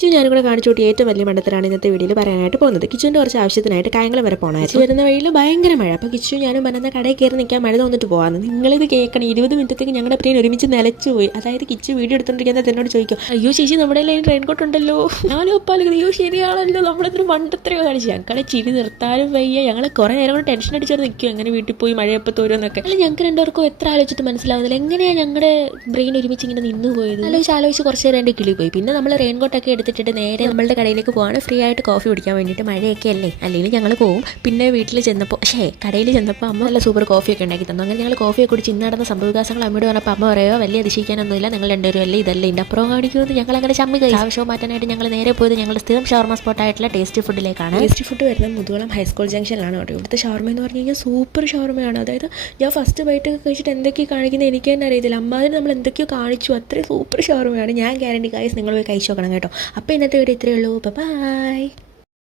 കിച്ചു ഞാനും കൂടെ കാണിച്ചു കൂട്ടി ഏറ്റവും വലിയ മണ്ടത്തരാണ് ഇന്നത്തെ വീഡിയോയിൽ പറയാനായിട്ട് പോകുന്നത്. കിച്ചുവിൻ്റെ കുറച്ച് ആവശ്യത്തിനായിട്ട് കായംകുളം വരെ പോകണമായിരുന്നു. വരുന്ന വഴിയിൽ ഭയങ്കര മഴ. അപ്പോൾ കിച്ചു ഞാനും പറഞ്ഞ കടയിൽ കയറി നിൽക്കാൻ മഴ തോന്നിട്ട് പോകാമെന്ന്. നിങ്ങളിത് കേൾക്കണം. 20 മിനിറ്റത്തേക്ക് ഞങ്ങളുടെ പ്ലെയിൻ ഒരുമിച്ച് നിലച്ചു പോയി. അതായത് കിച്ചു വീഡിയോ എടുത്തോണ്ടിരിക്കുന്നത് എന്നോട് ചോദിക്കും, അയ്യോ ചേച്ചി നമ്മുടെ ലൈൻ റെയിൻ കോട്ട് ഉണ്ടല്ലോ, നാലോ പാലും അയ്യോ ശരിയാണല്ലോ, നമ്മളെത്ര മണ്ടത്രയോ കാണിച്ചു. ഞങ്ങളെ ചിരി നിർത്താനും വയ്യ. ഞങ്ങൾ കുറേ നേരം കൊണ്ട് ടെൻഷൻ അടിച്ചത് നിൽക്കും, എങ്ങനെ വീട്ടിൽ പോയി മഴയപ്പോൾ തോരുമെന്നൊക്കെ. അല്ല ഞങ്ങൾക്ക് രണ്ടുപേർക്കും എത്ര ആലോചിച്ചിട്ട് മനസ്സിലാവുന്നില്ല എങ്ങനെയാണ് ഞങ്ങളുടെ ബ്രെയിൻ ഒരുമിച്ച് ഇങ്ങനെ നിന്ന് പോയത്. ആലോചിച്ച് കുറച്ച് നേരം എൻ്റെ കിളി പോയി. പിന്നെ നമ്മൾ റെയിൻ കോട്ടൊക്കെ എടുത്തിട്ട് നേരെ നമ്മളുടെ കടയിലേക്ക് പോവാണ്, ഫ്രീ ആയിട്ട് കോഫി കുടിക്കാൻ വേണ്ടിയിട്ട്. മഴയൊക്കെ അല്ലേ, അല്ലെങ്കിൽ ഞങ്ങൾ പോവും. പിന്നെ വീട്ടിൽ ചെന്നപ്പോൾ കടയിൽ ചെന്നപ്പോൾ അമ്മ നല്ല സൂപ്പർ കോഫിയൊക്കെ ഉണ്ടാക്കി തന്നു. അങ്ങനെ ഞങ്ങൾ കോഫിയൊക്കെ കുടിച്ച് ഇന്ന് നടന്ന സംഭവവികാസങ്ങൾ അമ്മയോട് പറഞ്ഞപ്പോൾ അമ്മ പറയുക, വലിയ അതിശയിക്കാനൊന്നുമില്ല, നിങ്ങൾ രണ്ടുപേരും അല്ലേ, ഇതല്ല ഇതിൻ്റെ അപ്പുറം കാണിക്കുന്നത്. ഞങ്ങൾ അങ്ങനെ ചമ്മി കഴിച്ചു. ആവശ്യവും മാറ്റാനായിട്ട് ഞങ്ങൾ നേരെ പോയത് ഞങ്ങളുടെ സ്ഥിരം ഷവർമ സ്പോട്ടായിട്ടുള്ള ടേസ്റ്റി ഫുഡിലേക്കാണ്. ടേസ്റ്റി ഫുഡ് വരുന്നത് മുതുകുളം ഹൈസ്കൂൾ ജംഗ്ഷനിലാണ് കേട്ടോ. ഇവിടുത്തെ ഷവർമ എന്ന് പറഞ്ഞു കഴിഞ്ഞാൽ സൂപ്പർ ഷവർമയാണ്. അതായത് ഞാൻ ഫസ്റ്റ് ബൈറ്റൊക്കെ കഴിച്ചിട്ട് എന്തൊക്കെയാണ് കാണിക്കുന്നത് എനിക്ക് തന്നെ അറിയത്തില്ല. അമ്മാതിന് നമ്മൾ എന്തൊക്കെയോ കാണിച്ചു, അത്രയും സൂപ്പർ ഷവർമയാണ്. ഞാൻ ഗ്യാരണ്ടി ഗൈസ് നിങ്ങൾ പോയി കഴിച്ചു നോക്കണം കേട്ടോ. അപ്പോൾ ഇന്നത്തെ വീഡിയോ ഇത്രയേ ഉള്ളൂ. ബൈ.